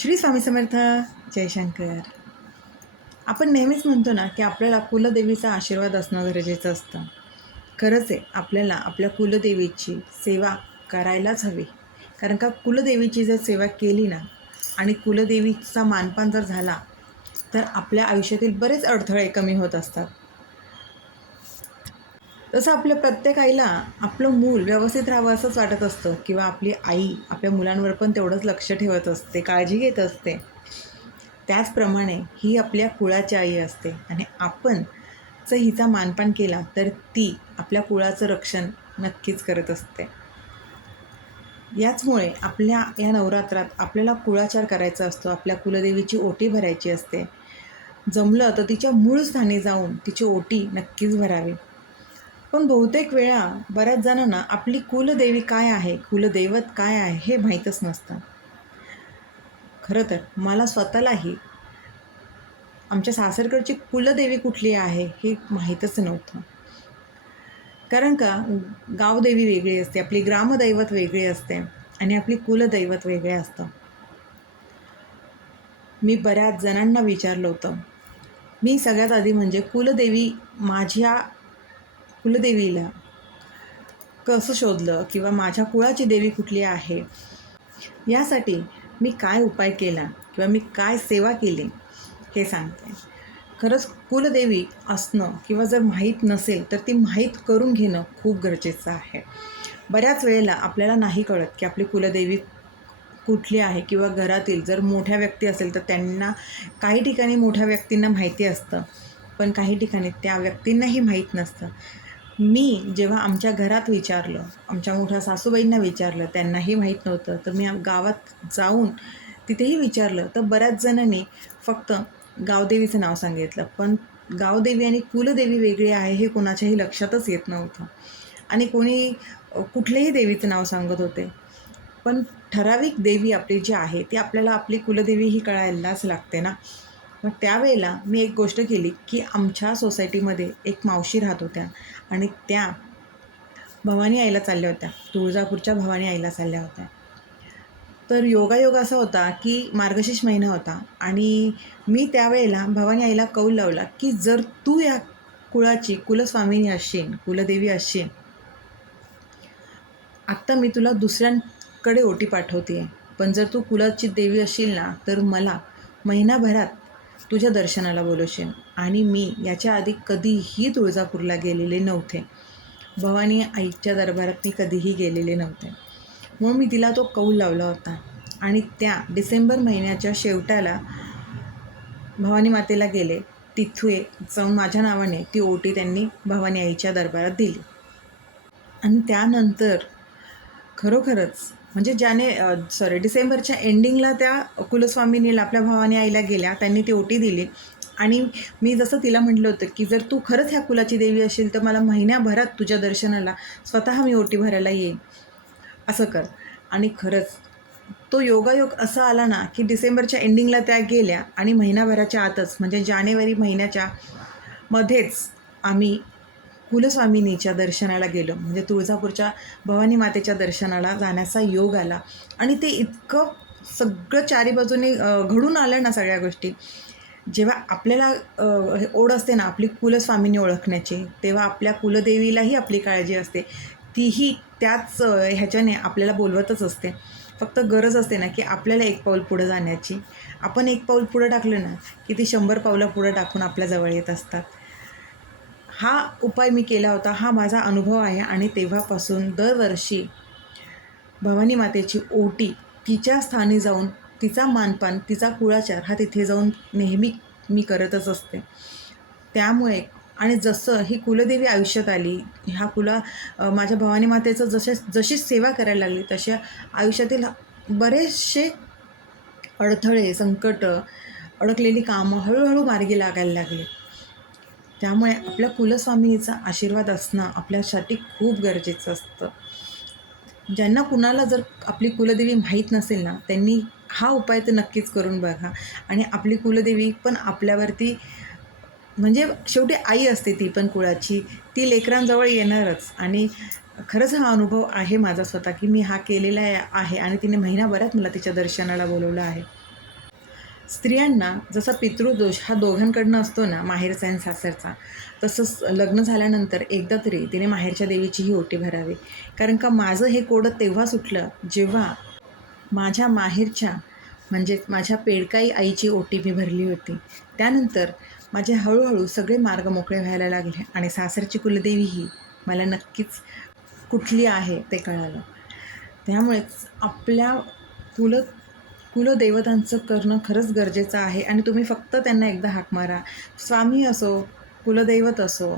श्री स्वामी समर्थ जयशंकर आपण नेहमीच म्हणतो ना की आपल्याला कुलदेवीचा आशीर्वाद असणं गरजेचं असतं. खरंच आहे आपल्याला आपल्या कुलदेवीची सेवा करायलाच हवी. कारण का कुलदेवीची जर सेवा केली ना आणि कुलदेवीचा मानपान जर झाला तर आपल्या आयुष्यातील बरेच अडथळे कमी होत असतात. तसं आपल्या प्रत्येक आईला आपलं मूल व्यवस्थित राहावं असंच वाटत असतं. किंवा आपली आई आपल्या मुलांवर पण तेवढंच लक्ष ठेवत असते काळजी घेत असते. त्याचप्रमाणे ही आपल्या कुळाची आई असते. आणि आपण जर हिचा मानपान केला तर ती आपल्या कुळाचं रक्षण नक्कीच करत असते. याचमुळे आपल्या या नवरात्रात आपल्याला कुळाचार करायचा असतो. आपल्या कुलदेवीची ओटी भरायची असते. जमलं तर तिच्या मूळ स्थानी जाऊन तिची ओटी नक्कीच भरावी. पण बहुतेक वेळा बऱ्याच जणांना आपली कुलदेवी काय आहे कुलदैवत काय आहे हे माहीतच नसतं. खरं तर मला स्वतःलाही आमच्या सासरकडची कुलदेवी कुठली आहे हे माहीतच नव्हतं. कारण का गावदेवी वेगळी असते आपली ग्रामदैवत वेगळी असते आणि आपली कुलदैवत वेगळे असतं. मी बऱ्याच जणांना विचारलं होतं. मी सगळ्यात आधी म्हणजे कुलदेवी माझ्या कुलदेवीला कसं शोधलं किंवा माझ्या कुळाची देवी कुठली आहे? यासाठी मी काय उपाय केला किंवा मी काय सेवा केली हे सांगते. खरंच कुलदेवी असणं किंवा जर माहीत नसेल तर ती माहीत करून घेणं खूप गरजेचं आहे. बऱ्याच वेळेला आपल्याला नाही कळत की आपली कुलदेवी कुठली आहे किंवा घरातील जर मोठ्या व्यक्ती असेल तर त्यांना काही ठिकाणी मोठ्या व्यक्तींना माहिती असतं पण काही ठिकाणी त्या व्यक्तींनाही माहीत नसतं. मी जेव्हा आमच्या घरात विचारलं आमच्या मोठ्या सासूबाईंना विचारलं त्यांनाही माहीत नव्हतं. तर मी गावात जाऊन तिथेही विचारलं. तर बऱ्याच जणांनी फक्त गावदेवीचं नाव सांगितलं. पण गावदेवी आणि कुलदेवी वेगळी आहे हे कोणाच्याही लक्षातच येत नव्हतं. आणि कोणी कुठल्याही देवीचं नाव सांगत होते. पण ठराविक देवी आपली जी आहे ती आपल्याला आपली कुलदेवी ही कळायलाच लागते ना. मग त्यावेळेला मी एक गोष्ट केली की आमच्या सोसायटीमध्ये एक मावशी राहत होत्या आणि त्या भवानी आईला चालल्या होत्या. तुळजापूरच्या भवानी आईला चालल्या होत्या. तर योगायोग असा होता की मार्गशीर्ष महिना होता आणि मी त्यावेळेला भवानी आईला कौल लावला की जर तू या कुळाची कुलस्वामिनी असशील कुलदेवी असशील आत्ता मी तुला दुसऱ्यांकडे ओटी पाठवते पण जर तू कुलाची देवी असशील ना तर मला महिनाभरात तुझ्या दर्शनाला बोलवशील. आणि मी याच्या आधी कधीही तुळजापूरला गेलेले नव्हते. भवानी आईच्या दरबारात मी कधीही गेलेले नव्हते. मग मी तिला तो कौल लावला होता. आणि त्या डिसेंबर महिन्याच्या शेवटाला भवानी मातेला गेले. तिथे जाऊन माझ्या नावाने ती ओटी त्यांनी भवानी आईच्या दरबारात दिली. आणि त्यानंतर खरोखरच म्हणजे ज्याने सॉरी डिसेंबरच्या एंडिंगला त्या कुलस्वामिनीला आपल्या भावाने आईला गेल्या त्यांनी ती ओटी दिली. आणि मी जसं तिला म्हटलं होतं की जर तू खरंच ह्या कुलाची देवी असेल तर मला महिन्याभरात तुझ्या दर्शनाला स्वतः मी ओटी भरायला येईन. असं कर. आणि खरंच तो योगायोग असा आला ना की डिसेंबरच्या एंडिंगला त्या गेल्या आणि महिनाभराच्या आतच म्हणजे जानेवारी महिन्याच्या मध्येच आम्ही कुलस्वामिनीच्या दर्शनाला गेलो. म्हणजे तुळजापूरच्या भवानी मातेच्या दर्शनाला जाण्याचा योग आला. आणि ते इतकं सगळं चारी बाजूने घडून आलं ना सगळ्या गोष्टी. जेव्हा आपल्याला ओढ असते ना आपली कुलस्वामिनी ओळखण्याची तेव्हा आपल्या कुलदेवीलाही आपली काळजी असते. तीही त्याच ह्याच्याने आपल्याला बोलवतच असते. फक्त गरज असते ना की आपल्याला एक पाऊल पुढं जाण्याची. आपण एक पाऊल पुढं टाकलं ना की ती शंभर पावलं पुढं टाकून आपल्या जवळ येत असतात. हा उपाय मी केला होता हा माझा अनुभव आहे आणि तेव्हापासून दरवर्षी भवानी मातेची ओटी तिच्या स्थानी जाऊन तिचा मानपान तिचा कुळाचार हा तिथे जाऊन नेहमी मी करतच असते. त्यामुळे आणि जसं ही कुलदेवी आयुष्यात आली ह्या कुला माझ्या भवानी मातेचं जसे जशी सेवा करायला लागली तशा आयुष्यातील बरेचसे अडथळे संकट अडकलेली कामं हळूहळू मार्गी लागायला लागली. त्यामुळे आपल्या कुलस्वामिनीचा आशीर्वाद असणं आपल्यासाठी खूप गरजेचं असतं. ज्यांना कुणाला जर आपली कुलदेवी माहीत नसेल ना त्यांनी हा उपाय तर नक्कीच करून बघा. आणि आपली कुलदेवी पण आपल्यावरती म्हणजे शेवटी आई असते ती पण कुळाची ती लेकरांजवळ येणारच. आणि खरंच हा अनुभव आहे माझा स्वतः की मी हा केलेला आहे आणि तिने महिनाभरात मला तिच्या दर्शनाला बोलवलं आहे. स्त्रियांना जसा पितृदोष हा दोघांकडनं असतो ना माहेरचा आणि सासरचा तसंच लग्न झाल्यानंतर एकदा तरी तिने माहेरच्या देवीचीही ओटी भरावी. कारण का माझं हे कोडं तेव्हा सुटलं जेव्हा माझ्या माहेरच्या म्हणजेच माझ्या पेडकाई आईची ओटी मी भरली होती. त्यानंतर माझे हळूहळू सगळे मार्ग मोकळे व्हायला लागले आणि सासरची कुलदेवी ही मला नक्कीच कुठली आहे ते कळालं. त्यामुळेच आपल्या कुल कुलदेवतांचं करणं खरंच गरजेचं आहे आणि तुम्ही फक्त त्यांना एकदा हाक मारा. स्वामी असो कुलदैवत असो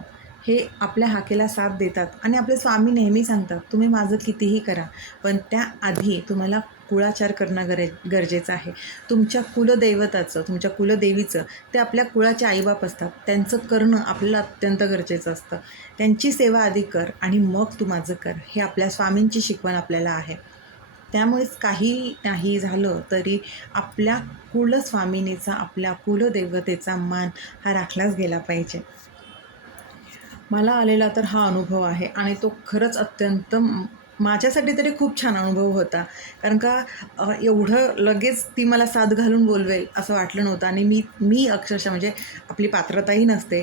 हे आपल्या हाकेला साथ देतात आणि आपले स्वामी नेहमी सांगतात तुम्ही माझं कितीही करा पण त्याआधी तुम्हाला कुळाचार करणं गरे गरजेचं आहे. तुमच्या कुलदैवताचं तुमच्या कुलदेवीचं ते आपल्या कुळाचे आईबाप असतात. त्यांचं करणं आपल्याला अत्यंत गरजेचं असतं. त्यांची सेवा आधी कर आणि मग तू माझं कर. हे आपल्या स्वामींची शिकवण आपल्याला आहे. त्यामुळेच काही नाही झालं तरी आपल्या कुलस्वामिनीचा आपल्या कुलदेवतेचा मान हा राखलाच गेला पाहिजे. मला आलेला तर हा अनुभव आहे आणि तो खरंच अत्यंत माझ्यासाठी तरी खूप छान अनुभव होता. कारण का एवढं लगेच ती मला साथ घालून बोलवेल असं वाटलं नव्हतं. आणि मी मी अक्षरशः म्हणजे आपली पात्रताही नसते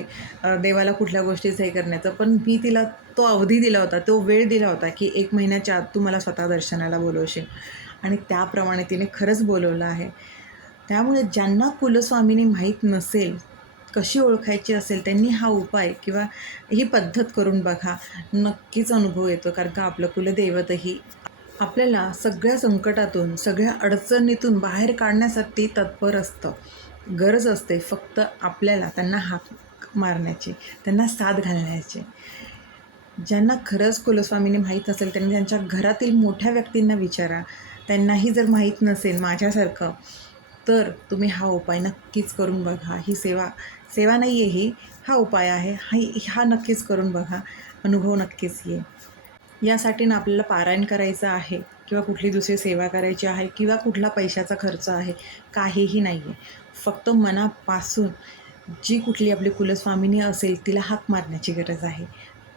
देवाला कुठल्या गोष्टीच हे करण्याचं. पण मी तिला तो अवधी दिला होता तो वेळ दिला होता की एक महिन्याच्या आत तू मला स्वतः दर्शनाला बोलवशील. आणि त्याप्रमाणे तिने खरंच बोलवलं आहे. त्यामुळे ज्यांना कुलस्वामीनी माहीत नसेल कशी ओळखायची असेल त्यांनी हा उपाय किंवा ही पद्धत करून बघा नक्कीच अनुभव येतो. कारण का आपलं कुलदैवतही आपल्याला सगळ्या संकटातून सगळ्या अडचणीतून बाहेर काढण्यासाठी तत्पर असतं. गरज असते फक्त आपल्याला त्यांना हाक मारण्याची त्यांना साथ घालण्याची. ज्यांना खरंच कुलस्वामीने माहीत असेल त्यांनी त्यांच्या घरातील मोठ्या व्यक्तींना विचारा. त्यांनाही जर माहीत नसेल माझ्यासारखं तर तुम्ही हा उपाय नक्कीच करून बघा. ही सेवा सेवा नाही आहे ही. हा उपाय आहे. हा हा नक्कीच करून बघा. अनुभव नक्कीच येईल यासाठी ना आपल्याला पारायण करायचं आहे किंवा कुठली दुसरी सेवा करायची आहे किंवा कुठला पैशाचा खर्च आहे काहीही नाही आहे फक्त मनापासून जी कुठली आपली कुलस्वामिनी असेल तिला हाक मारण्याची गरज आहे.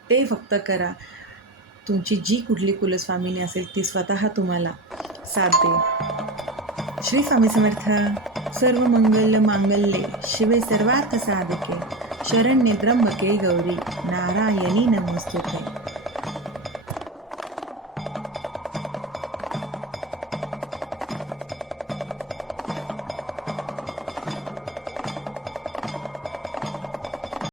ते फक्त करा. तुमची जी कुठली कुलस्वामिनी असेल ती स्वतः तुम्हाला साथ देईल. श्री स्वामी समर्थ. सर्व मंगल मांगल्ये. शिवे सर्वार्थ साधके. शरण्ये त्र्यंबके गौरी. नारायणी नमस्तुते.